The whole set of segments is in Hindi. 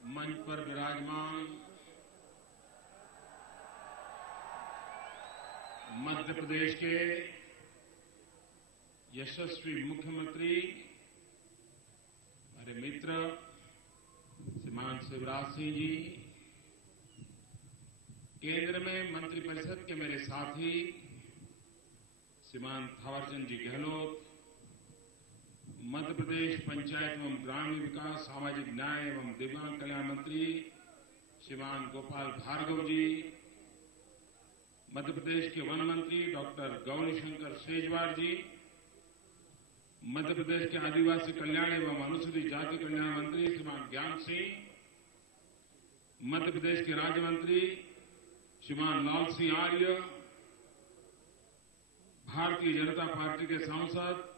मंच पर विराजमान मध्य प्रदेश के यशस्वी मुख्यमंत्री हमारे मित्र श्रीमान शिवराज सिंह जी, केंद्र में मंत्रिपरिषद के मेरे साथी श्रीमान थावरचंद जी गहलोत, मध्य प्रदेश पंचायत एवं ग्रामीण विकास, सामाजिक न्याय एवं दिव्यांग कल्याण मंत्री श्रीमान गोपाल भार्गव जी, मध्य प्रदेश के वन मंत्री डॉक्टर गौरीशंकर शेजवार जी, मध्य प्रदेश के आदिवासी कल्याण एवं अनुसूचित जाति कल्याण मंत्री श्रीमान ज्ञान सिंह, मध्य प्रदेश के राज्य मंत्री श्रीमान लाल सिंह आर्य, भारतीय जनता पार्टी के सांसद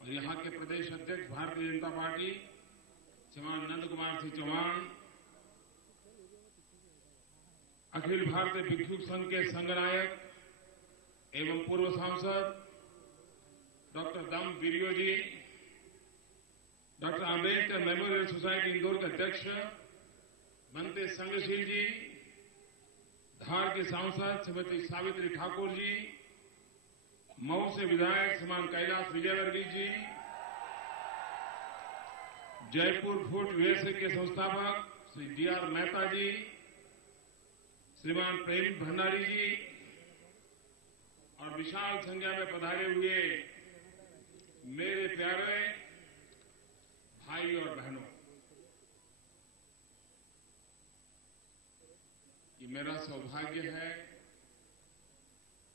और यहां के प्रदेश अध्यक्ष भारतीय जनता पार्टी श्रीमान नंद कुमार सिंह चौहान, अखिल भारतीय भिक्षुक संघ के संघनायक एवं पूर्व सांसद डॉक्टर दम वीरियो जी, doctor Ambedkar memorial society Indore के अध्यक्ष बनते संघशील जी, धार के सांसद श्रीमती सावित्री ठाकुर जी, मऊ से विधायक श्रीमान कैलाश विजयवर्गीय जी, जयपुर फूड यूएसए के संस्थापक श्री डीआर मेहता जी, श्रीमान प्रेम भंडारी जी और विशाल संख्या में पधारे हुए मेरे प्यारे भाई और बहनों, ये मेरा सौभाग्य है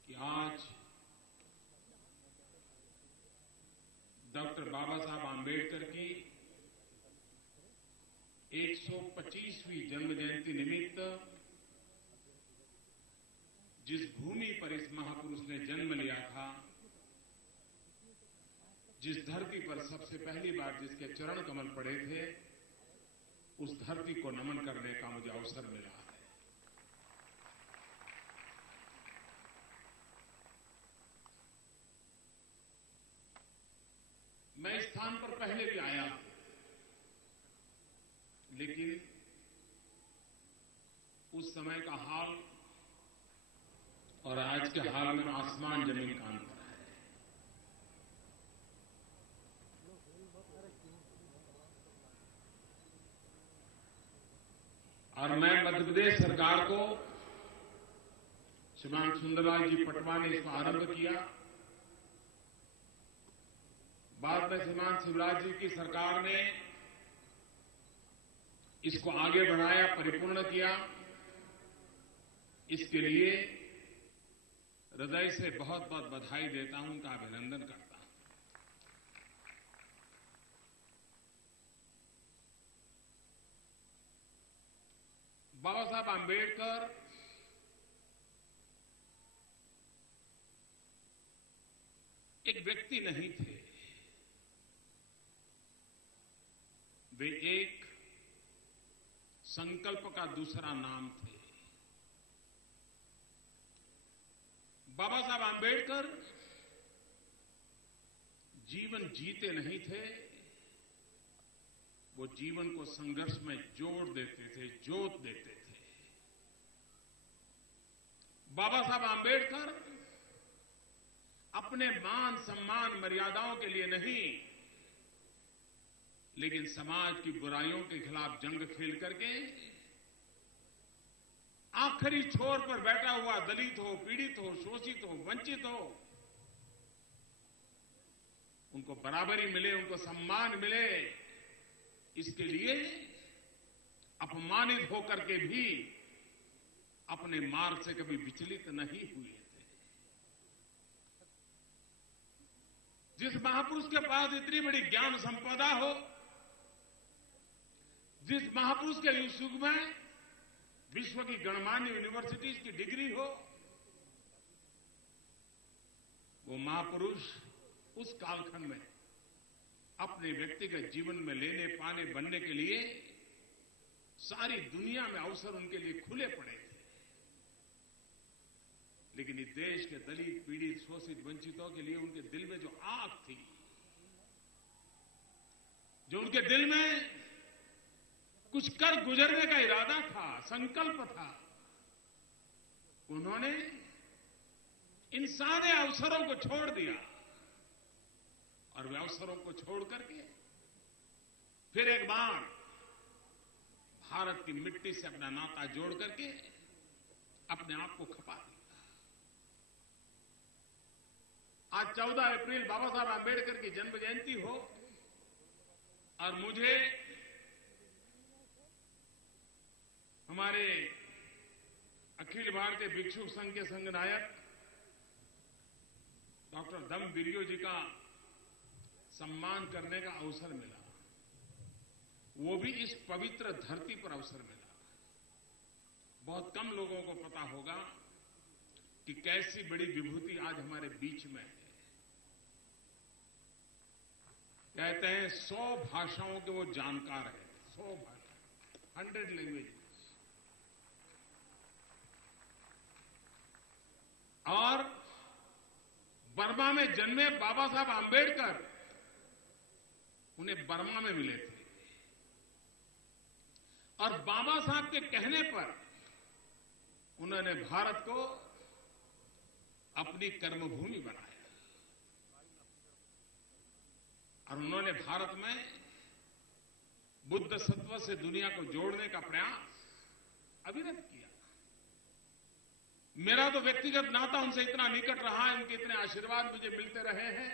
कि आज डॉक्टर बाबा साहब आंबेडकर की 125वीं जन्म जयंती निमित्त जिस भूमि पर इस महापुरुष ने जन्म लिया था, जिस धरती पर सबसे पहली बार जिसके चरण कमल पड़े थे, उस धरती को नमन करने का मुझे अवसर मिला है। मैं इस स्थान पर पहले भी आया हूं, लेकिन उस समय का हाल और आज के हाल में आसमान जमीन का अंतर है। और मैं मध्य प्रदेश सरकार को, श्रीमान सुंदरलाल जी पटवा ने इसको आरंभ किया, बाद में श्रीमान शिवराज जी की सरकार ने इसको आगे बढ़ाया, परिपूर्ण किया। इसके लिए हृदय से बहुत बहुत बधाई देता हूं, उनका अभिनंदन करता हूं। बाबा साहब आंबेडकर एक व्यक्ति नहीं थे, वे एक संकल्प का दूसरा नाम थे। बाबा साहब आंबेडकर जीवन जीते नहीं थे, वो जीवन को संघर्ष में जोड़ देते थे, जोत देते थे। बाबा साहब आंबेडकर अपने मान सम्मान मर्यादाओं के लिए नहीं, लेकिन समाज की बुराइयों के खिलाफ जंग खेल करके आखिरी छोर पर बैठा हुआ दलित हो, पीड़ित हो, शोषित हो, वंचित हो, उनको बराबरी मिले, उनको सम्मान मिले, इसके लिए अपमानित होकर के भी अपने मार्ग से कभी विचलित नहीं हुए थे। जिस महापुरुष के पास इतनी बड़ी ज्ञान संपदा हो, जिस महापुरुष के युग में विश्व की गणमान्य यूनिवर्सिटीज की डिग्री हो, वो महापुरुष उस कालखंड में अपने व्यक्तिगत जीवन में लेने, पाने, बनने के लिए सारी दुनिया में अवसर उनके लिए खुले पड़े थे। लेकिन इस देश के दलित, पीड़ित, शोषित, वंचितों के लिए उनके दिल में जो आग थी, जो उनके दिल में कुछ कर गुजरने का इरादा था, संकल्प था। उन्होंने इन सारे अवसरों को छोड़ दिया और वे अवसरों को छोड़ करके फिर एक बार भारत की मिट्टी से अपना नाता जोड़ करके अपने आप को खपा दिया। आज 14 अप्रैल बाबा साहब आंबेडकर की जन्म जयंती हो और मुझे हमारे अखिल भारतीय भिक्षुक संघ के संघ नायक डॉक्टर दम बिरियो जी का सम्मान करने का अवसर मिला, वो भी इस पवित्र धरती पर अवसर मिला। बहुत कम लोगों को पता होगा कि कैसी बड़ी विभूति आज हमारे बीच में है। कहते हैं 100 भाषाओं के वो जानकार है, 100 भाषा, 100 लैंग्वेज। और बर्मा में जन्मे बाबा साहब आंबेडकर उन्हें बर्मा में मिले थे और बाबा साहब के कहने पर उन्होंने भारत को अपनी कर्मभूमि बनाया और उन्होंने भारत में बुद्ध सत्व से दुनिया को जोड़ने का प्रयास अविरत किया। मेरा तो व्यक्तिगत नाता उनसे इतना निकट रहा है, उनके इतने आशीर्वाद मुझे मिलते रहे हैं,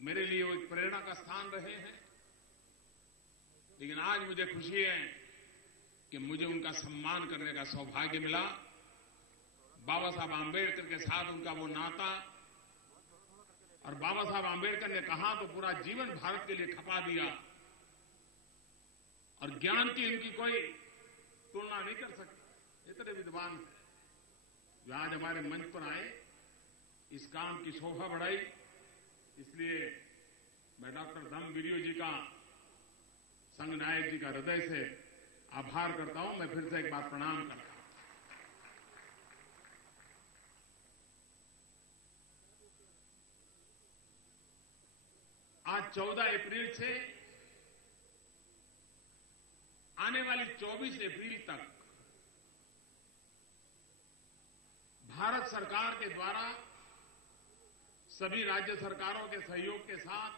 मेरे लिए वो एक प्रेरणा का स्थान रहे हैं। लेकिन आज मुझे खुशी है कि मुझे उनका सम्मान करने का सौभाग्य मिला। बाबा साहब आंबेडकर के साथ उनका वो नाता, और बाबा साहब आंबेडकर ने कहा तो पूरा जीवन भारत के लिए खपा दिया, और ज्ञान की इनकी कोई तुलना नहीं कर सकता। इतने विद्वान हैं जो आज हमारे मंच पर आए, इस काम की शोभा बढ़ाई। इसलिए मैं डॉक्टर दम बिरियो जी का, संघ नायक जी का हृदय से आभार करता हूं। मैं फिर से एक बार प्रणाम करता हूं। आज 14 अप्रैल से आने वाली 24 अप्रैल तक भारत सरकार के द्वारा सभी राज्य सरकारों के सहयोग के साथ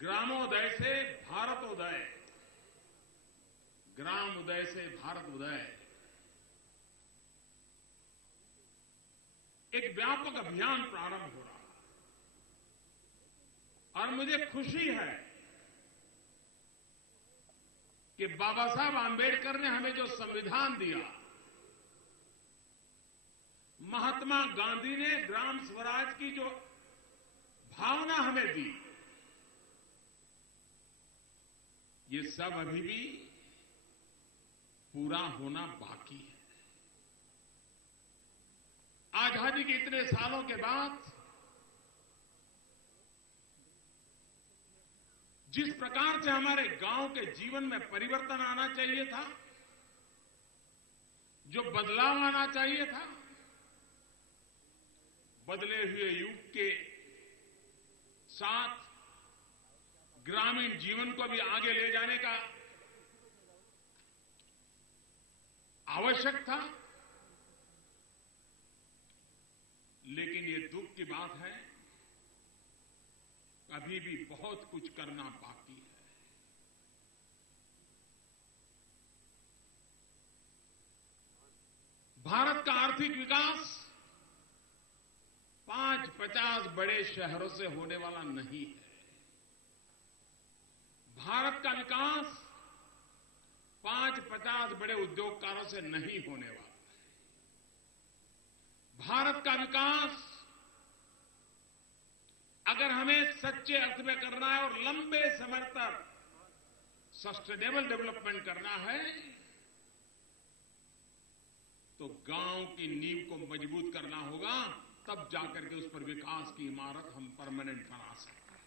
ग्रामोदय से भारतोदय, ग्राम उदय से भारत उदय, एक व्यापक अभियान प्रारंभ हो रहा है। और मुझे खुशी है कि बाबा साहब आंबेडकर ने हमें जो संविधान दिया, महात्मा गांधी ने ग्राम स्वराज की जो भावना हमें दी, ये सब अभी भी पूरा होना बाकी है। आजादी के इतने सालों के बाद जिस प्रकार से हमारे गांव के जीवन में परिवर्तन आना चाहिए था, जो बदलाव आना चाहिए था, बदले हुए युग के साथ ग्रामीण जीवन को भी आगे ले जाने का आवश्यक था। लेकिन ये दुख की बात है, अभी भी बहुत कुछ करना बाकी है। भारत का आर्थिक विकास 5-50 बड़े शहरों से होने वाला नहीं है। भारत का विकास 5-50 बड़े उद्योगकारों से नहीं होने वाला है। भारत का विकास अगर हमें सच्चे अर्थ में करना है और लंबे समय तक सस्टेनेबल डेवलपमेंट करना है, तो गांव की नींव को मजबूत करना होगा, तब जाकर के उस पर विकास की इमारत हम परमानेंट बना सकते हैं।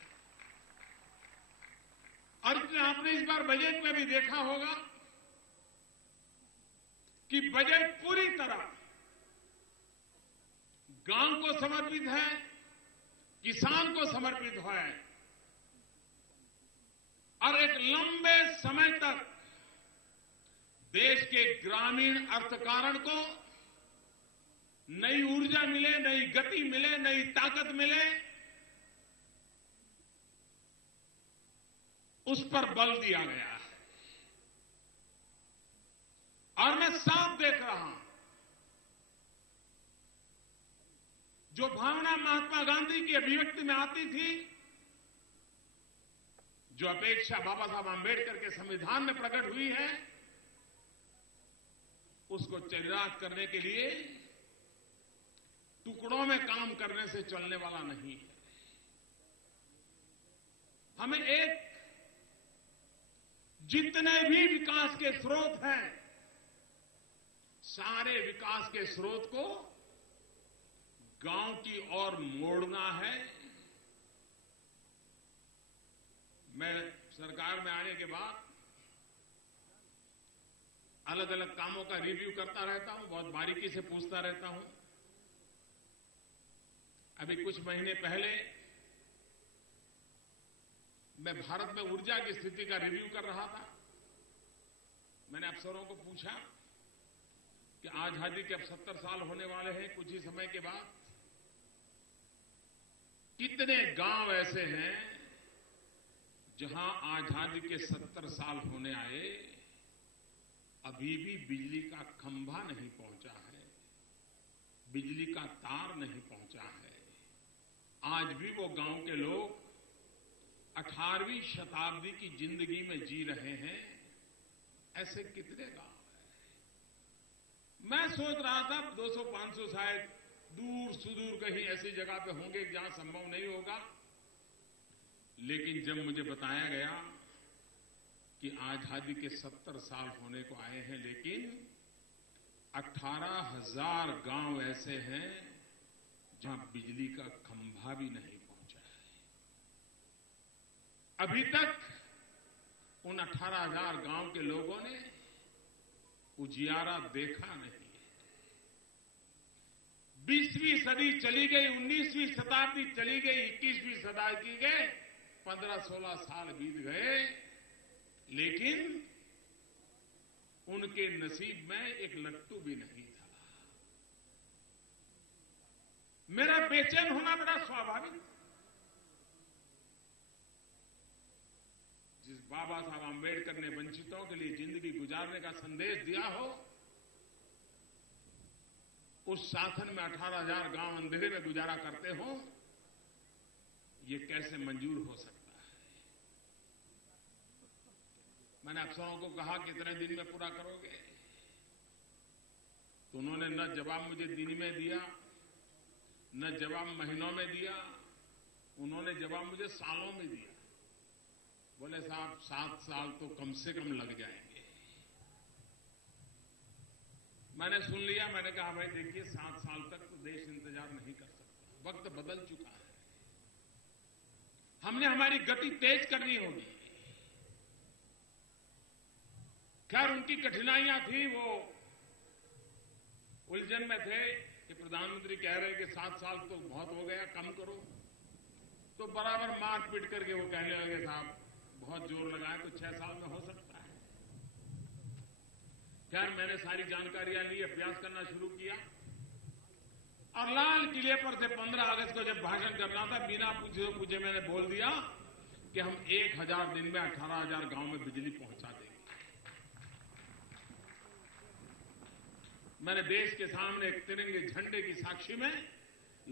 और आपने इस बार बजट में भी देखा होगा कि बजट पूरी तरह गांव को समर्पित है, किसान को समर्पित है। और एक लंबे समय तक देश के ग्रामीण अर्थकारण को नई ऊर्जा मिले, नई गति मिले, नई ताकत मिले, उस पर बल दिया गया है। और मैं साफ देख रहा हूं, जो भावना महात्मा गांधी की अभिव्यक्ति में आती थी, जो अपेक्षा बाबा साहब आंबेडकर के संविधान में प्रकट हुई है, उसको चरितार्थ करने के लिए टुकड़ों में काम करने से चलने वाला नहीं है। हमें एक जितने भी विकास के स्रोत हैं, सारे विकास के स्रोत को गांव की ओर मोड़ना है। मैं सरकार में आने के बाद अलग अलग कामों का रिव्यू करता रहता हूं, बहुत बारीकी से पूछता रहता हूं। अभी कुछ महीने पहले मैं भारत में ऊर्जा की स्थिति का रिव्यू कर रहा था। मैंने अफसरों को पूछा कि आजादी के अब 70 साल होने वाले हैं, कुछ ही समय के बाद कितने गांव ऐसे हैं जहां आजादी के 70 साल होने आए, अभी भी बिजली का खंभा नहीं पहुंचा है, बिजली का तार नहीं पहुंचा है। आज भी वो गांव के लोग 18वीं शताब्दी की जिंदगी में जी रहे हैं। ऐसे कितने गांव हैं? मैं सोच रहा था 200-500 शायद दूर सुदूर कहीं ऐसी जगह पे होंगे जहां संभव नहीं होगा, लेकिन जब मुझे बताया गया कि आजादी के 70 साल होने को आए हैं, लेकिन 18,000 गांव ऐसे हैं जहां बिजली का खंभा भी नहीं पहुंचा है। अभी तक उन 18,000 गांव के लोगों ने उजियारा देखा नहीं है। 20वीं सदी चली गई, 19वीं शताब्दी चली गई, 21वीं शताब्दी के 15-16 साल बीत गए, लेकिन उनके नसीब में एक लट्टू भी नहीं था। मेरा बेचैन होना बड़ा स्वाभाविक था। जिस बाबा साहब आंबेडकर ने वंचितों के लिए जिंदगी गुजारने का संदेश दिया हो, उस शासन में 18,000 गांव अंधेरे में गुजारा करते हो, ये कैसे मंजूर हो सकता है? मैंने अफसरों को कहा कितने दिन में पूरा करोगे, तो उन्होंने न जवाब मुझे दिन में दिया, न जवाब महीनों में दिया, उन्होंने जवाब मुझे सालों में दिया। बोले साहब 7 साल तो कम से कम लग जाएंगे। मैंने सुन लिया, मैंने कहा भाई देखिए 7 साल तक तो देश इंतजार नहीं कर सकता, वक्त बदल चुका है, हमने हमारी गति तेज करनी होगी। खैर उनकी कठिनाइयां थी, वो उलझन में थे कि प्रधानमंत्री कह रहे कि 7 साल तो बहुत हो गया, कम करो, तो बराबर मार पीट करके वो कहने लगे साहब बहुत जोर लगाए तो 6 साल में हो सकता है। खैर मैंने सारी जानकारियां ली, अभ्यास करना शुरू किया, और लाल किले पर से 15 अगस्त को जब भाषण करना था, बिना पूछे मैंने बोल दिया कि हम 1000 दिन में 18,000 गांव में बिजली पहुंचा देंगे। मैंने देश के सामने एक तिरंगे झंडे की साक्षी में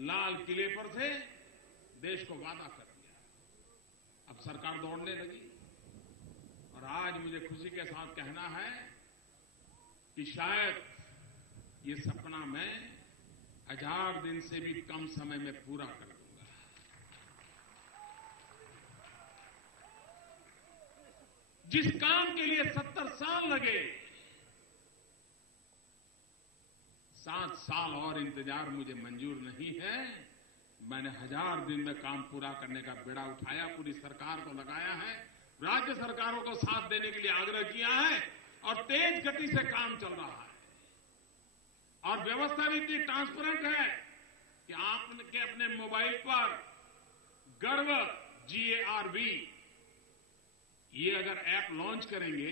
लाल किले पर से देश को वादा कर दिया। अब सरकार दौड़ने लगी, और आज मुझे खुशी के साथ कहना है कि शायद ये सपना मैं 1000 दिन से भी कम समय में पूरा कर दूंगा। जिस काम के लिए 70 साल लगे, 7 साल और इंतजार मुझे मंजूर नहीं है। मैंने 1000 दिन में काम पूरा करने का बेड़ा उठाया, पूरी सरकार को लगाया है, राज्य सरकारों को साथ देने के लिए आग्रह किया है, और तेज गति से काम चल रहा है। और व्यवस्था भी इतनी ट्रांसपेरेंट है कि आपके अपने मोबाइल पर गर्व GARV ये अगर ऐप लॉन्च करेंगे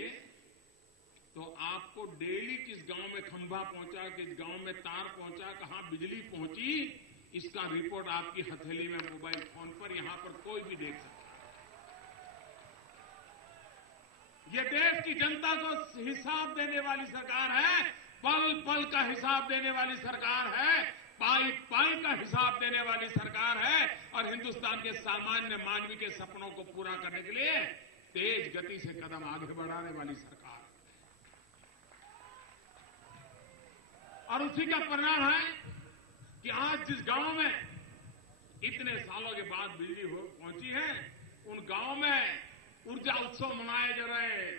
तो आपको डेली किस गांव में खंभा पहुंचा, किस गांव में तार पहुंचा, कहां बिजली पहुंची, इसका रिपोर्ट आपकी हथेली में मोबाइल फोन पर यहां पर कोई भी देख सकता है। ये देश की जनता को हिसाब देने वाली सरकार है, पल पल का हिसाब देने वाली सरकार है, पाई पाई का हिसाब देने वाली सरकार है और हिंदुस्तान के सामान्य मानवी के सपनों को पूरा करने के लिए तेज गति से कदम आगे बढ़ाने वाली सरकार है। और उसी का परिणाम है कि आज जिस गांव में इतने सालों के बाद बिजली पहुंची है, उन गांव में ऊर्जा उत्सव मनाए जा रहे हैं,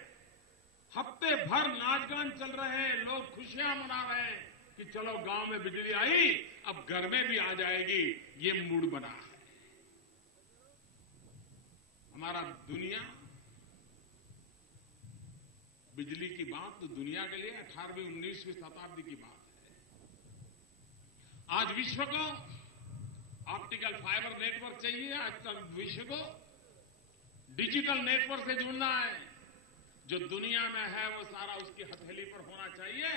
हफ्ते भर नाच गान चल रहे हैं, लोग खुशियां मना रहे हैं कि चलो गांव में बिजली आई, अब घर में भी आ जाएगी, ये मूड बना है। हमारा दुनिया बिजली की बात तो दुनिया के लिए 18वीं 19वीं शताब्दी की बात है। आज विश्व को ऑप्टिकल फाइबर नेटवर्क चाहिए, आज कल विश्व को डिजिटल नेटवर्क से जुड़ना है। जो दुनिया में है वो सारा उसकी हथेली पर होना चाहिए,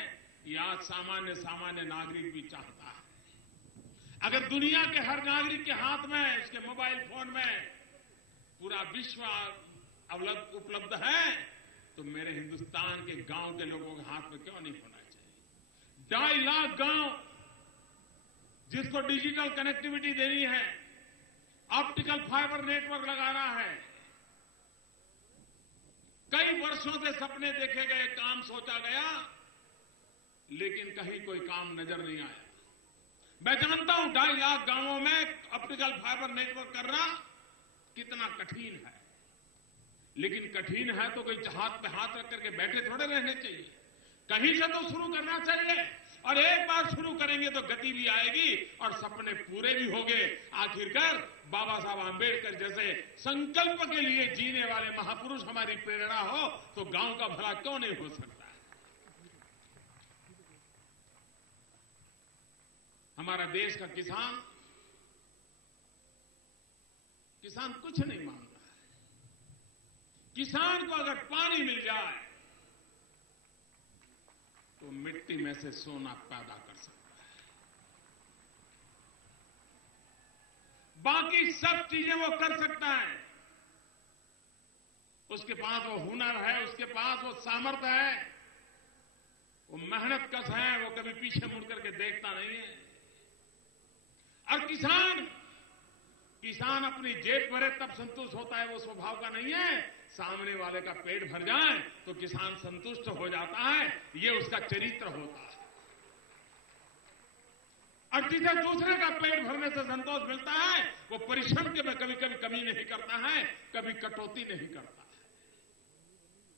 ये आज सामान्य नागरिक भी चाहता है। अगर दुनिया के हर नागरिक के हाथ में, उसके मोबाइल फोन में पूरा विश्व उपलब्ध है, तो मेरे हिंदुस्तान के गांव के लोगों के हाथ में क्यों नहीं होना चाहिए। 2.5 लाख गांव जिसको डिजिटल कनेक्टिविटी देनी है, ऑप्टिकल फाइबर नेटवर्क लगाना है, कई वर्षों से सपने देखे गए, काम सोचा गया, लेकिन कहीं कोई काम नजर नहीं आया। मैं जानता हूं 2.5 लाख गांवों में ऑप्टिकल फाइबर नेटवर्क करना कितना कठिन है, लेकिन कठिन है तो कोई हाथ पे हाथ रख करके बैठे थोड़े रहने चाहिए, कहीं से तो शुरू करना चाहिए। और एक बार शुरू करेंगे तो गति भी आएगी और सपने पूरे भी होंगे। आखिरकार बाबा साहब आंबेडकर जैसे संकल्प के लिए जीने वाले महापुरुष हमारी प्रेरणा हो तो गांव का भला क्यों नहीं हो सकता है। हमारा देश का किसान कुछ नहीं मांगता है। किसान को अगर पानी मिल जाए तो मिट्टी में से सोना पैदा कर सकता है। बाकी सब चीजें वो कर सकता है, उसके पास वो हुनर है, उसके पास वो सामर्थ्य है, वो मेहनत कश है, वो कभी पीछे मुड़ करके देखता नहीं है। और किसान अपनी जेब भरे तब संतुष्ट होता है, वो स्वभाव का नहीं है। सामने वाले का पेट भर जाए तो किसान संतुष्ट हो जाता है, ये उसका चरित्र होता है। और जिसे दूसरे का पेट भरने से संतोष मिलता है, वो परिश्रम के में कभी कभी कमी नहीं करता है, कभी कटौती नहीं करता है।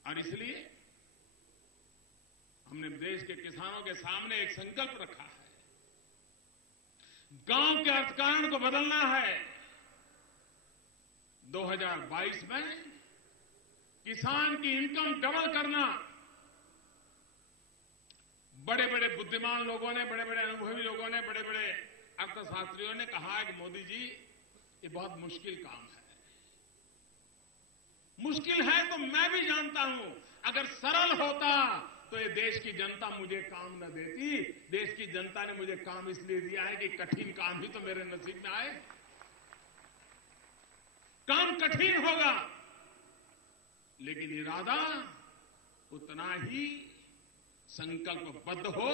और इसलिए हमने देश के किसानों के सामने एक संकल्प रखा है, गांव के अर्थकारण को बदलना है। 2022 में किसान की इनकम डबल करना। बड़े बड़े बुद्धिमान लोगों ने, बड़े बड़े अनुभवी लोगों ने, बड़े बड़े अर्थशास्त्रियों ने कहा है कि मोदी जी ये बहुत मुश्किल काम है। मुश्किल है तो मैं भी जानता हूं, अगर सरल होता तो ये देश की जनता मुझे काम न देती। देश की जनता ने मुझे काम इसलिए दिया है कि कठिन काम ही तो मेरे नसीब में आए। काम कठिन होगा लेकिन इरादा उतना ही संकल्पबद्ध हो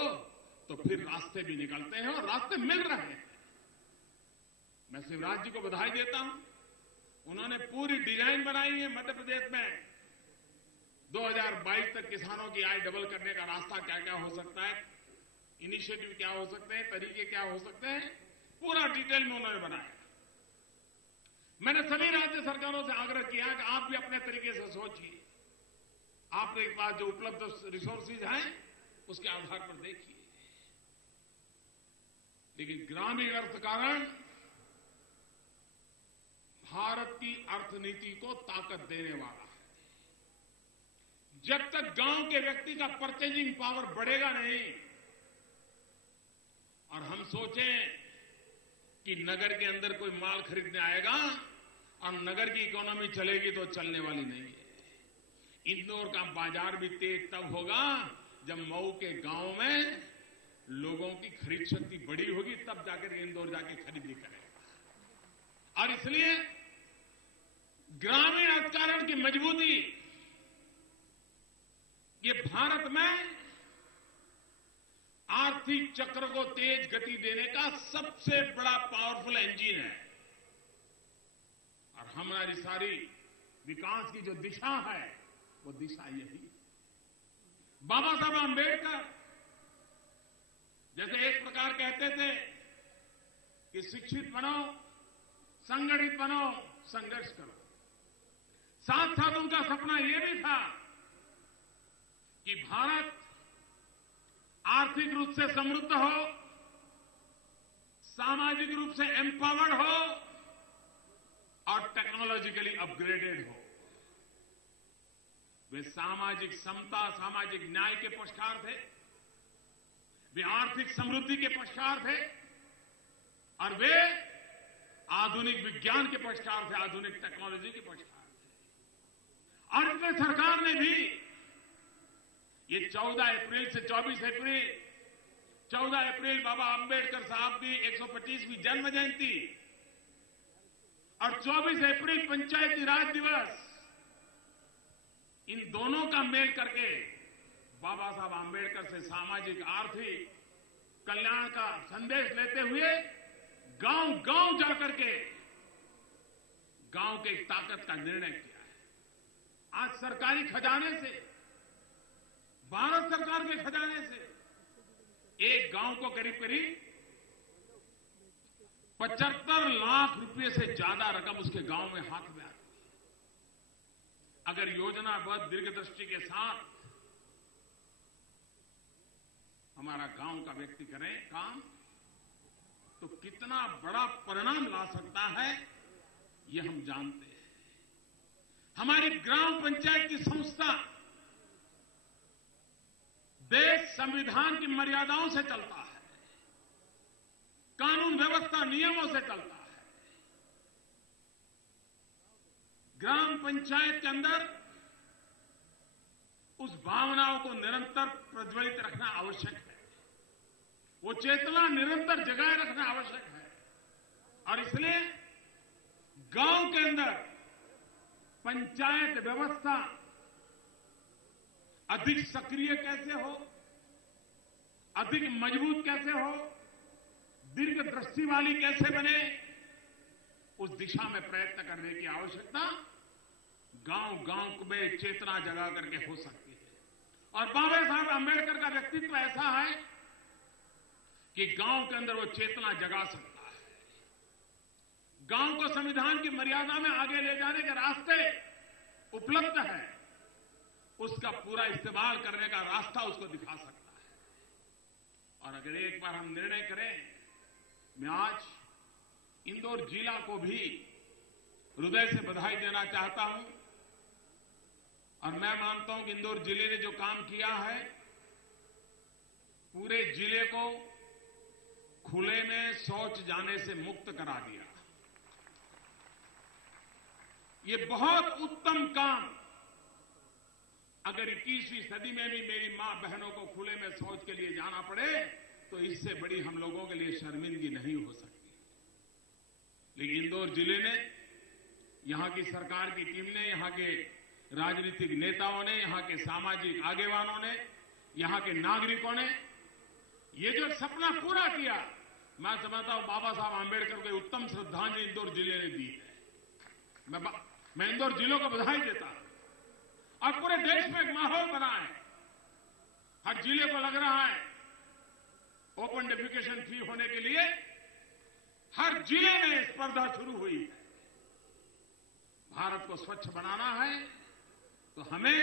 तो फिर रास्ते भी निकलते हैं और रास्ते मिल रहे हैं। मैं शिवराज जी को बधाई देता हूं, उन्होंने पूरी डिजाइन बनाई है मध्य प्रदेश में 2022 तक किसानों की आय डबल करने का रास्ता क्या क्या हो सकता है, इनिशिएटिव क्या हो सकते हैं, तरीके क्या हो सकते हैं, पूरा डिटेल में उन्होंने बनाया। मैंने सभी राज्य सरकारों से आग्रह किया कि आप भी अपने तरीके से सोचिए, आपके पास जो उपलब्ध रिसोर्सेज हैं उसके आधार पर देखिए। लेकिन ग्रामीण अर्थकारण भारत की अर्थनीति को ताकत देने वाला है। जब तक गांव के व्यक्ति का परचेजिंग पावर बढ़ेगा नहीं और हम सोचें कि नगर के अंदर कोई माल खरीदने आएगा और नगर की इकोनॉमी चलेगी तो चलने वाली नहीं है। इंदौर का बाजार भी तेज तब होगा जब मऊ के गांव में लोगों की खरीद शक्ति बड़ी होगी, तब जाकर इंदौर जाके खरीदी करेगा। और इसलिए ग्रामीण अर्थकारण की मजबूती ये भारत में आर्थिक चक्र को तेज गति देने का सबसे बड़ा पावरफुल इंजन है। और हमारी सारी विकास की जो दिशा है वो दिशा यही। बाबा साहब आंबेडकर जैसे एक प्रकार कहते थे कि शिक्षित बनो, संगठित बनो, संघर्ष करो, साथ साथ उनका सपना यह भी था कि भारत आर्थिक रूप से समृद्ध हो, सामाजिक रूप से एम्पावर्ड हो और टेक्नोलॉजिकली अपग्रेडेड हो। वे सामाजिक समता, सामाजिक न्याय के पक्षकार थे, वे आर्थिक समृद्धि के पक्षकार थे और वे आधुनिक विज्ञान के पक्षकार थे, आधुनिक टेक्नोलॉजी के पक्षकार थे। और उनकी सरकार ने भी ये 14 अप्रैल से 24 अप्रैल, 14 अप्रैल बाबा आंबेडकर साहब की 125वीं जन्म जयंती और 24 अप्रैल पंचायती राज दिवस, इन दोनों का मेल करके बाबा साहब आंबेडकर से सामाजिक आर्थिक कल्याण का संदेश लेते हुए गांव गांव जाकर के गांव के ताकत का निर्णय किया है। आज सरकारी खजाने से, भारत सरकार के खजाने से एक गांव को करीब करीब 75 लाख रुपए से ज्यादा रकम उसके गांव में हाथ में आती है। अगर योजनाबद्ध दीर्घदृष्टि के साथ हमारा गांव का व्यक्ति करे काम, तो कितना बड़ा परिणाम ला सकता है ये हम जानते हैं। हमारी ग्राम पंचायत की संस्था देश संविधान की मर्यादाओं से चलता है, कानून व्यवस्था नियमों से चलता है। ग्राम पंचायत के अंदर उस भावनाओं को निरंतर प्रज्वलित रखना आवश्यक है, वो चेतना निरंतर जगाए रखना आवश्यक है। और इसलिए गांव के अंदर पंचायत व्यवस्था अधिक सक्रिय कैसे हो, अधिक मजबूत कैसे हो, दीर्घदृष्टि वाली कैसे बने, उस दिशा में प्रयत्न करने की आवश्यकता गांव गांव में चेतना जगा करके हो सकती है। और बाबा साहब आंबेडकर का व्यक्तित्व ऐसा है कि गांव के अंदर वो चेतना जगा सकता है। गांव को संविधान की मर्यादा में आगे ले जाने के रास्ते उपलब्ध है, उसका पूरा इस्तेमाल करने का रास्ता उसको दिखा सकता है। और अगर एक बार हम निर्णय करें, मैं आज इंदौर जिला को भी हृदय से बधाई देना चाहता हूं। और मैं मानता हूं कि इंदौर जिले ने जो काम किया है, पूरे जिले को खुले में शौच जाने से मुक्त करा दिया। ये बहुत उत्तम काम, अगर 21वीं सदी में भी मेरी मां बहनों को खुले में शौच के लिए जाना पड़े तो इससे बड़ी हम लोगों के लिए शर्मिंदगी नहीं हो सकती। लेकिन इंदौर जिले ने, यहां की सरकार की टीम ने, यहां के राजनीतिक नेताओं ने, यहां के सामाजिक आगेवानों ने, यहां के नागरिकों ने ये जो सपना पूरा किया, मैं समझता हूं बाबा साहब आंबेडकर को उत्तम श्रद्धांजलि इंदौर जिले ने दी है। मैं इंदौर जिलों को बधाई देता हूं। और पूरे देश में एक माहौल बना है, हर जिले को लग रहा है ओपन डेफिकेशन फ्री होने के लिए हर जिले में स्पर्धा शुरू हुई है। भारत को स्वच्छ बनाना है तो हमें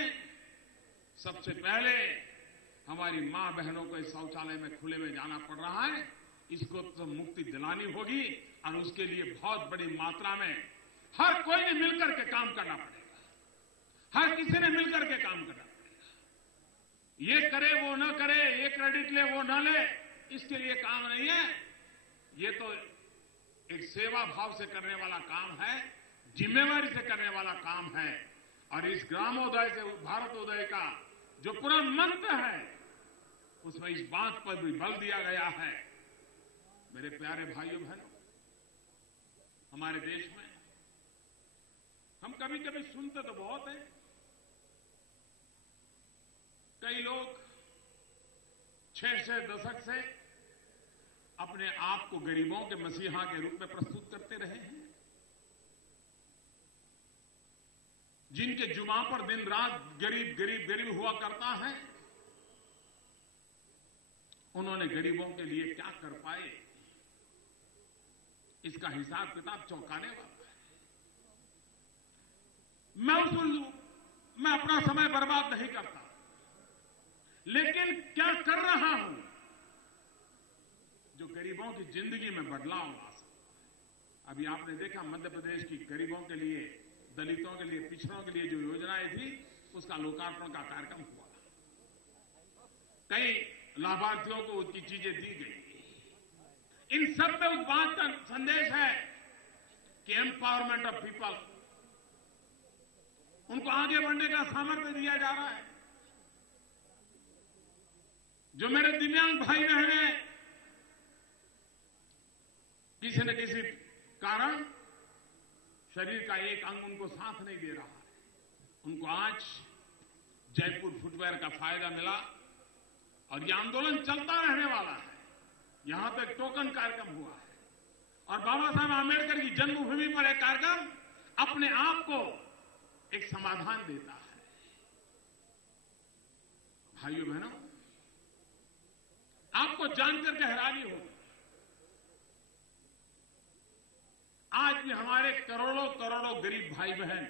सबसे पहले हमारी मां बहनों को इस शौचालय में खुले में जाना पड़ रहा है, इसको तो मुक्ति दिलानी होगी। और उसके लिए बहुत बड़ी मात्रा में हर कोई ने मिलकर के काम करना पड़ेगा, हर किसी ने मिलकर के काम करना पड़ेगा। ये करे वो न करे, ये क्रेडिट ले वो न ले, इसके लिए काम नहीं है। ये तो एक सेवा भाव से करने वाला काम है, जिम्मेवारी से करने वाला काम है। और इस ग्रामोदय से भारतोदय का जो पूरा मंत्र है, उसमें इस बात पर भी बल दिया गया है, मेरे प्यारे भाइयों बहनों, हमारे देश में हम कभी कभी सुनते तो बहुत हैं, कई लोग 6 दशक से अपने आप को गरीबों के मसीहा के रूप में प्रस्तुत करते रहे हैं, जिनके जुबान पर दिन रात गरीब गरीब गरीब हुआ करता है। उन्होंने गरीबों के लिए क्या कर पाए, इसका हिसाब किताब चौंकाने वाला है। मैं अपना समय बर्बाद नहीं करता, लेकिन क्या कर रहा हूं जो गरीबों की जिंदगी में बदलाव ला सकता। अभी आपने देखा मध्य प्रदेश की गरीबों के लिए, दलितों के लिए, पिछड़ों के लिए जो योजनाएं थी, उसका लोकार्पण का कार्यक्रम हुआ। कई लाभार्थियों को उसकी चीजें दी गई। इन सब में उस बात का संदेश है कि एम्पावरमेंट ऑफ पीपल, उनको आगे बढ़ने का सामर्थ्य दिया जा रहा है। जो मेरे दिव्यांग भाई बहन हैं, किसी न किसी कारण शरीर का एक अंग उनको साथ नहीं दे रहा है, उनको आज जयपुर फुटवेयर का फायदा मिला और यह आंदोलन चलता रहने वाला है। यहां तक टोकन कार्यक्रम हुआ है और बाबा साहब आंबेडकर की जन्मभूमि पर एक कार्यक्रम अपने आप को एक समाधान देता है। भाइयों बहनों, आपको जानकर के हैरानी होगी, आज भी हमारे करोड़ों करोड़ों गरीब भाई बहन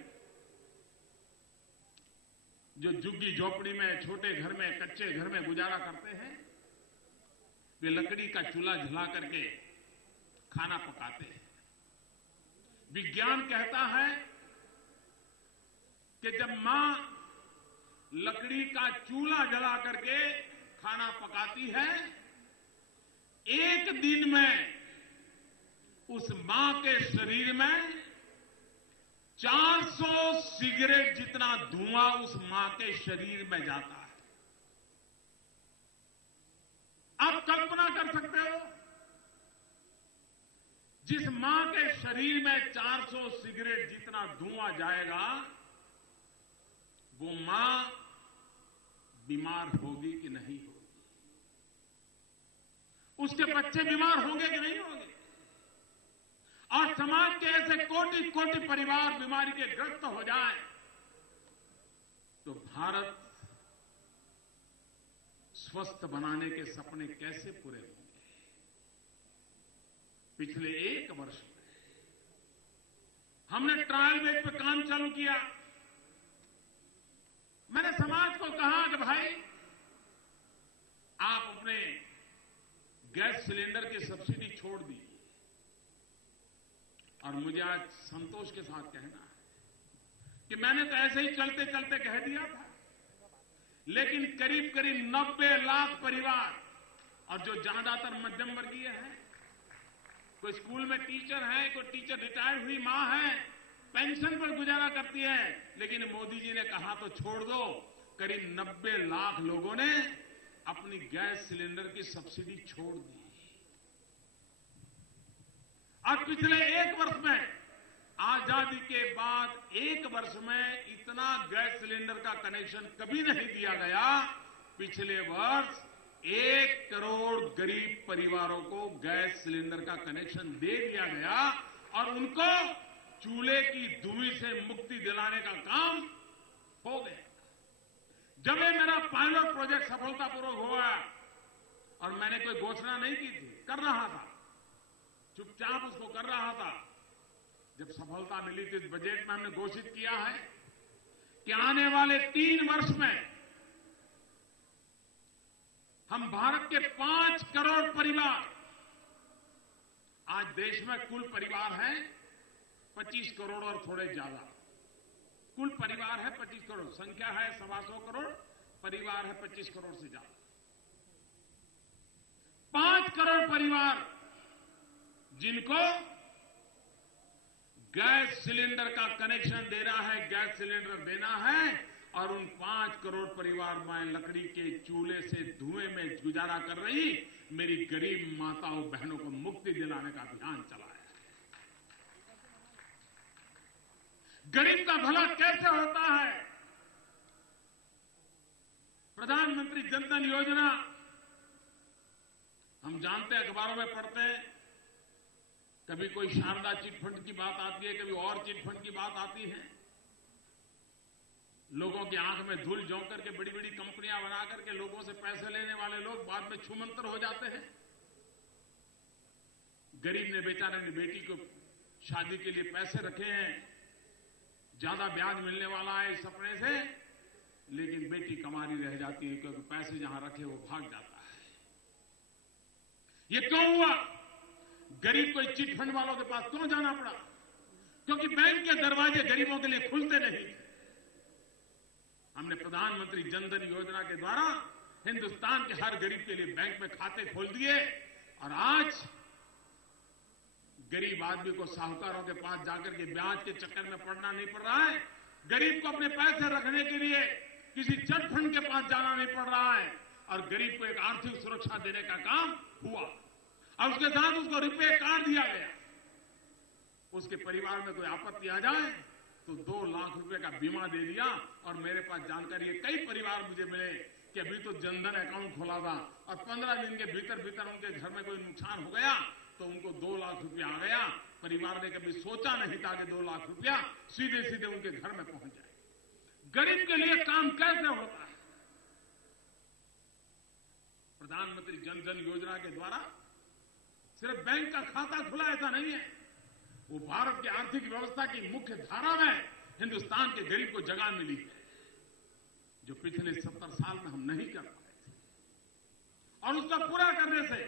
जो झुग्गी झोपड़ी में, छोटे घर में, कच्चे घर में गुजारा करते हैं, वे लकड़ी का चूल्हा जला करके खाना पकाते हैं। विज्ञान कहता है कि जब मां लकड़ी का चूल्हा जला करके खाना पकाती है, एक दिन में उस मां के शरीर में 400 सिगरेट जितना धुआं उस मां के शरीर में जाता है। आप कल्पना कर सकते हो, जिस मां के शरीर में 400 सिगरेट जितना धुआं जाएगा, वो मां बीमार होगी कि नहीं होगी? उसके बच्चे बीमार होंगे कि नहीं होंगे? और समाज के ऐसे कोटि कोटि परिवार बीमारी के ग्रस्त हो जाए तो भारत स्वस्थ बनाने के सपने कैसे पूरे होंगे? पिछले एक वर्ष में हमने ट्रायल बेस पर काम चालू किया। मैंने समाज को कहा कि भाई, आप अपने गैस सिलेंडर की सब्सिडी छोड़ दी, और मुझे आज संतोष के साथ कहना है कि मैंने तो ऐसे ही चलते चलते कह दिया था, लेकिन करीब करीब 90 लाख परिवार, और जो ज्यादातर मध्यम वर्गीय हैं, कोई स्कूल में टीचर है, कोई टीचर रिटायर्ड हुई मां है, पेंशन पर गुजारा करती है, लेकिन मोदी जी ने कहा तो छोड़ दो। करीब 90 लाख लोगों ने अपनी गैस सिलेंडर की सब्सिडी छोड़ दी। और पिछले एक वर्ष में, आजादी के बाद एक वर्ष में इतना गैस सिलेंडर का कनेक्शन कभी नहीं दिया गया। पिछले वर्ष 1 करोड़ गरीब परिवारों को गैस सिलेंडर का कनेक्शन दे दिया गया और उनको चूल्हे की धुएं से मुक्ति दिलाने का काम हो गया। जब ये मेरा पायलट प्रोजेक्ट सफलतापूर्वक हुआ और मैंने कोई घोषणा नहीं की थी, कर रहा था, चुपचाप उसको कर रहा था। जब सफलता मिली थी, बजट में हमने घोषित किया है कि आने वाले 3 वर्ष में हम भारत के 5 करोड़ परिवार, आज देश में कुल परिवार है 25 करोड़ और थोड़े ज्यादा, कुल परिवार है 25 करोड़, संख्या है 125 करोड़, परिवार है 25 करोड़ से ज्यादा। 5 करोड़ परिवार जिनको गैस सिलेंडर का कनेक्शन देना है, गैस सिलेंडर देना है और उन 5 करोड़ परिवार में लकड़ी के चूल्हे से धुएं में गुजारा कर रही मेरी गरीब माताओं बहनों को मुक्ति दिलाने का अभियान चलाया है। गरीब का भला कैसे होता है? प्रधानमंत्री जनधन योजना हम जानते हैं, अखबारों में पढ़ते हैं, कभी कोई शारदा चिटफंड की बात आती है, कभी और चिटफंड की बात आती है। लोगों की आंख में धूल झोंक करके बड़ी बड़ी कंपनियां बना करके लोगों से पैसे लेने वाले लोग बाद में छूमंतर हो जाते हैं। गरीब ने बेचारे ने बेटी को शादी के लिए पैसे रखे हैं, ज्यादा ब्याज मिलने वाला है इस सपने से, लेकिन बेटी कमारी रह जाती है क्योंकि पैसे जहां रखे वो भाग जाता है। ये क्यों हुआ? गरीब को चिटफंड वालों के पास क्यों जाना पड़ा? क्योंकि बैंक के दरवाजे गरीबों के लिए खुलते नहीं। हमने प्रधानमंत्री जनधन योजना के द्वारा हिंदुस्तान के हर गरीब के लिए बैंक में खाते खोल दिए और आज गरीब आदमी को साहूकारों के पास जाकर के ब्याज के चक्कर में पड़ना नहीं पड़ रहा है। गरीब को अपने पैसे रखने के लिए किसी चिटफंड के पास जाना नहीं पड़ रहा है और गरीब को एक आर्थिक सुरक्षा देने का काम हुआ और उसके साथ उसको रुपए कार्ड दिया गया। उसके परिवार में कोई आपत्ति आ जाए तो 2 लाख रुपए का बीमा दे दिया। और मेरे पास जानकारी है, कई परिवार मुझे मिले कि अभी तो जनधन अकाउंट खोला था और 15 दिन के भीतर भीतर उनके घर में कोई नुकसान हो गया तो उनको 2 लाख रुपया आ गया। परिवार ने कभी सोचा नहीं था कि 2 लाख रुपया सीधे सीधे उनके घर में पहुंच जाए। गरीब के लिए काम कैसे होता है? प्रधानमंत्री जनधन योजना के द्वारा सिर्फ बैंक का खाता खुला ऐसा नहीं है, वो भारत की आर्थिक व्यवस्था की मुख्य धारा में हिंदुस्तान के गरीब को जगह मिली है जो पिछले 70 साल में हम नहीं कर पाए थे। और उसका पूरा करने से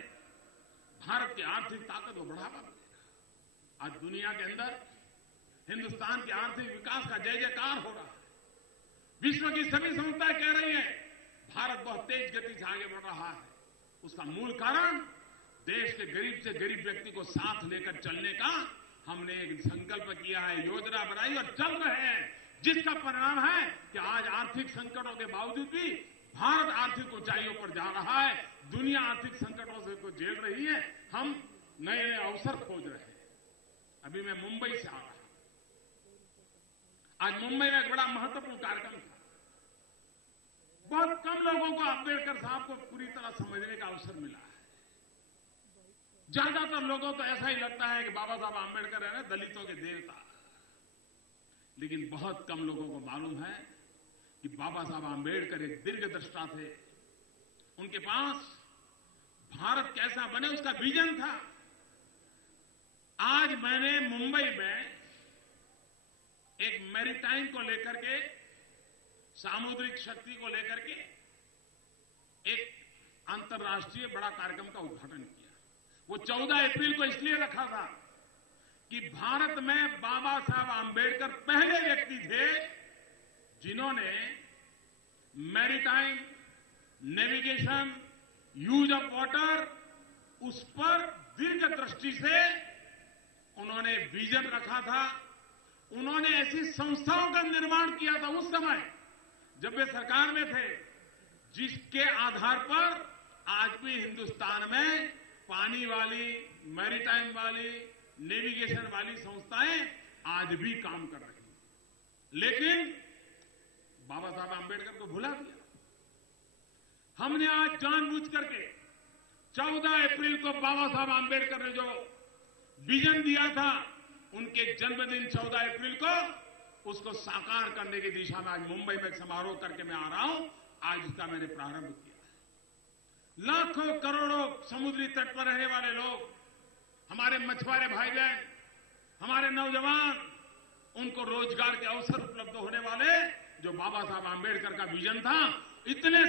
भारत की आर्थिक ताकत को बढ़ावा मिलेगा। आज दुनिया के अंदर हिंदुस्तान के आर्थिक विकास का जय जयकार हो रहा है। विश्व की सभी संस्थाएं कह रही हैं भारत बहुत तेज गति से आगे बढ़ रहा है। उसका मूल कारण देश के गरीब से गरीब व्यक्ति को साथ लेकर चलने का हमने एक संकल्प किया है, योजना बनाई और चल रहे हैं, जिसका परिणाम है कि आज आर्थिक संकटों के बावजूद भी भारत आर्थिक ऊंचाइयों पर जा रहा है। दुनिया आर्थिक संकटों से को झेल रही है, हम नए नए अवसर खोज रहे हैं। अभी मैं मुंबई से आ रहा हूं। आज मुंबई में एक बड़ा महत्वपूर्ण कार्यक्रम था। बहुत कम लोगों को अम्बेडकर साहब को पूरी तरह समझने का अवसर मिला है। ज्यादातर लोगों को ऐसा ही लगता है कि बाबा साहब अम्बेडकर है ना दलितों के देवता, लेकिन बहुत कम लोगों को मालूम है कि बाबा साहब अम्बेडकर एक दीर्घदृष्टा थे। उनके पास भारत कैसा बने उसका विजन था। आज मैंने मुंबई में एक मैरीटाइम को लेकर के, सामुद्रिक शक्ति को लेकर के एक अंतर्राष्ट्रीय बड़ा कार्यक्रम का उद्घाटन किया। वो 14 अप्रैल को इसलिए रखा था कि भारत में बाबा साहब आंबेडकर पहले व्यक्ति थे जिन्होंने maritime, navigation, use of water, उस पर दीर्घ दृष्टि से उन्होंने विजन रखा था। उन्होंने ऐसी संस्थाओं का निर्माण किया था उस समय जब वे सरकार में थे, जिसके आधार पर आज भी हिंदुस्तान में पानी वाली, मैरीटाइम वाली, नेविगेशन वाली संस्थाएं आज भी काम कर रही हैं। लेकिन बाबा साहब आंबेडकर को भुला दिया। हमने आज जानबूझ करके 14 अप्रैल को बाबा साहब आंबेडकर ने जो विजन दिया था, उनके जन्मदिन 14 अप्रैल को, उसको साकार करने की दिशा में आज मुंबई में एक समारोह करके मैं आ रहा हूं। आज इसका मैंने प्रारंभ किया है। लाखों करोड़ों समुद्री तट पर रहने वाले लोग, हमारे मछुआरे भाई बहन, हमारे नौजवान, उनको रोजगार के अवसर उपलब्ध होने वाले, जो बाबा साहब आंबेडकर का विजन था, इतने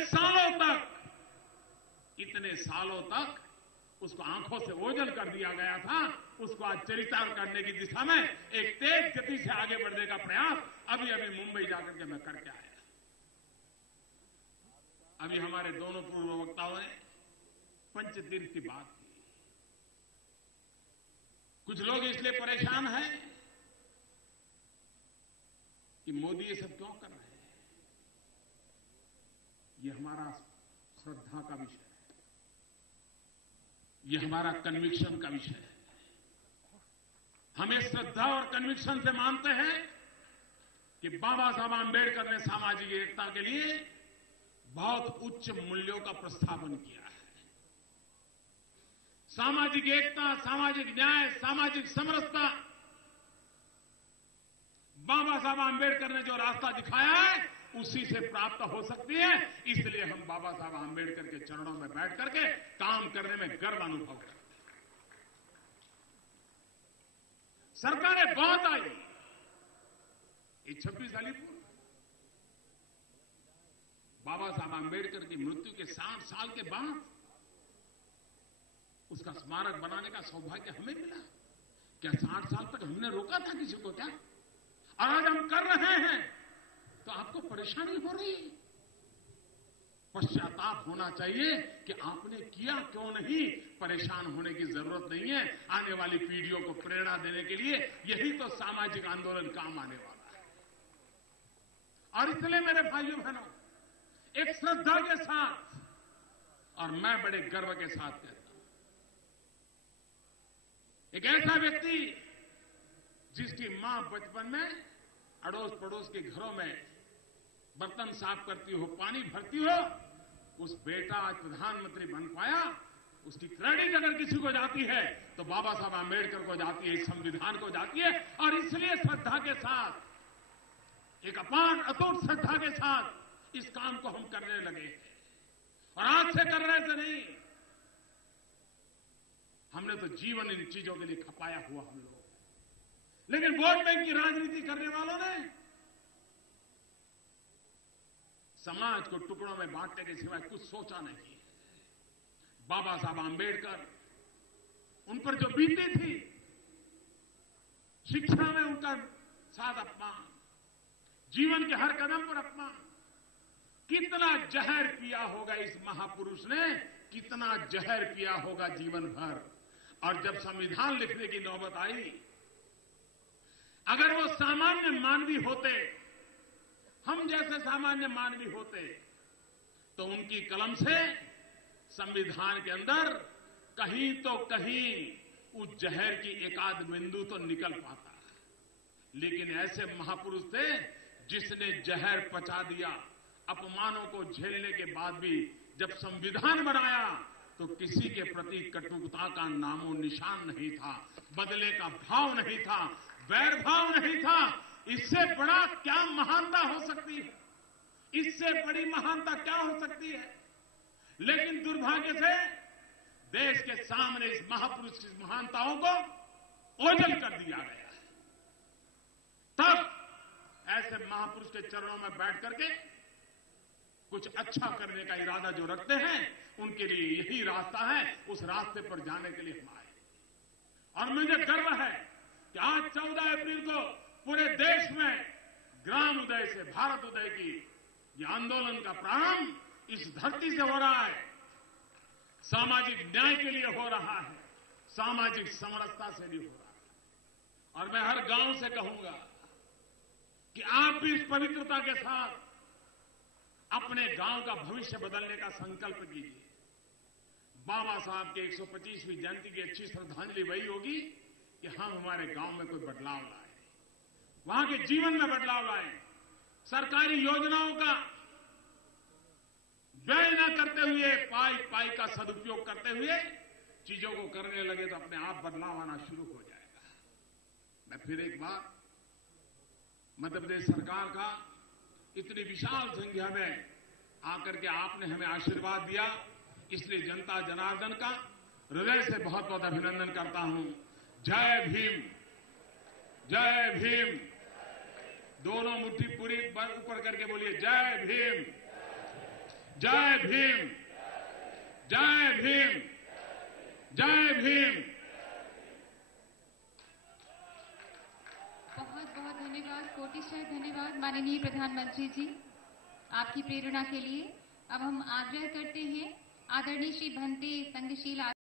सालों तक उसको आंखों से ओझल कर दिया गया था, उसको आज चरितार्थ करने की दिशा में एक तेज गति से आगे बढ़ने का प्रयास अभी मुंबई जाकर के मैं करके आया। अभी हमारे दोनों पूर्व वक्ताओं ने पंचतीर्थ की बात की। कुछ लोग इसलिए परेशान हैं कि मोदी ये सब क्यों कर रहे हैं। ये हमारा श्रद्धा का विषय है, ये हमारा कन्विक्शन का विषय है। हमें श्रद्धा और कन्विक्शन से मानते हैं कि बाबा साहब आंबेडकर ने सामाजिक एकता के लिए बहुत उच्च मूल्यों का प्रस्थापन किया है। सामाजिक एकता, सामाजिक न्याय, सामाजिक समरसता, बाबा साहब आंबेडकर ने जो रास्ता दिखाया है उसी से प्राप्त हो सकती है। इसलिए हम बाबा साहब आंबेडकर के चरणों में बैठ करके काम करने में गर्व अनुभव करते हैं। सरकारें बहुत आई, ये 26 अलीपुर बाबा साहब आंबेडकर की मृत्यु के 60 साल के बाद उसका स्मारक बनाने का सौभाग्य हमें मिला। क्या 60 साल तक हमने रोका था किसी को क्या? और आज हम कर रहे हैं तो आपको परेशानी हो रही है। पश्चाताप होना चाहिए कि आपने किया क्यों नहीं। परेशान होने की जरूरत नहीं है। आने वाली पीढ़ियों को प्रेरणा देने के लिए यही तो सामाजिक आंदोलन काम आने वाला है। और इसलिए मेरे भाइयों बहनों, एक श्रद्धा के साथ और मैं बड़े गर्व के साथ कहता हूं, एक ऐसा व्यक्ति जिसकी मां बचपन में अड़ोस पड़ोस के घरों में बर्तन साफ करती हो, पानी भरती हो, उस बेटा आज प्रधानमंत्री बन पाया। उसकी क्रेडिट अगर किसी को जाती है तो बाबा साहब आंबेडकर को जाती है, संविधान को जाती है। और इसलिए श्रद्धा के साथ, एक अपार अटूट श्रद्धा के साथ इस काम को हम करने लगे हैं। और आज से कर रहे थे नहीं, हमने तो जीवन इन चीजों के लिए खपाया हुआ हम लोग। लेकिन वोट बैंक की राजनीति करने वालों ने समाज को टुकड़ों में बांटने के सिवाय कुछ सोचा नहीं। बाबा साहब आंबेडकर, उन पर जो बीती थी, शिक्षा में उनका साथ अपमान, जीवन के हर कदम पर अपमान, कितना जहर पिया होगा इस महापुरुष ने, कितना जहर पिया होगा जीवन भर। और जब संविधान लिखने की नौबत आई, अगर वो सामान्य मानवी होते, हम जैसे सामान्य मानवी होते, तो उनकी कलम से संविधान के अंदर कहीं तो कहीं उस जहर की एकाध बिंदु तो निकल पाता। लेकिन ऐसे महापुरुष थे जिसने जहर पचा दिया। अपमानों को झेलने के बाद भी जब संविधान बनाया तो किसी के प्रति कटुता का नामो निशान नहीं था, बदले का भाव नहीं था, वैर भाव नहीं था। इससे बड़ा क्या महानता हो सकती है? इससे बड़ी महानता क्या हो सकती है? लेकिन दुर्भाग्य से देश के सामने इस महापुरुष की महानताओं को ओझल कर दिया गया है। तब ऐसे महापुरुष के चरणों में बैठ करके कुछ अच्छा करने का इरादा जो रखते हैं, उनके लिए यही रास्ता है। उस रास्ते पर जाने के लिए हम आए। और मुझे गर्व है कि आज 14 अप्रैल को पूरे देश में ग्राम उदय से भारत उदय की ये आंदोलन का प्रारंभ इस धरती से हो रहा है। सामाजिक न्याय के लिए हो रहा है, सामाजिक समरसता से भी हो रहा है। और मैं हर गांव से कहूंगा कि आप भी इस पवित्रता के साथ अपने गांव का भविष्य बदलने का संकल्प कीजिए। बाबा साहब के 125वीं जयंती की अच्छी श्रद्धांजलि वही होगी कि हम हमारे गांव में कोई बदलाव लाए, वहां के जीवन में बदलाव लाए, सरकारी योजनाओं का व्यय न करते हुए, पाई पाई का सदुपयोग करते हुए चीजों को करने लगे तो अपने आप बदलाव आना शुरू हो जाएगा। मैं फिर एक बार मध्य प्रदेश सरकार का इतनी विशाल संख्या में आकर के आपने हमें आशीर्वाद दिया, इसलिए जनता जनार्दन का हृदय से बहुत बहुत अभिनंदन करता हूं। जय भीम, जय भीम। दोनों मुट्ठी पूरी ऊपर करके बोलिए, जय भीम, जय भीम, जय भीम, जय भीम। बहुत बहुत धन्यवाद, कोटिशः धन्यवाद माननीय प्रधानमंत्री जी, आपकी प्रेरणा के लिए। अब हम आग्रह करते हैं आदरणीय श्री भंते संघशील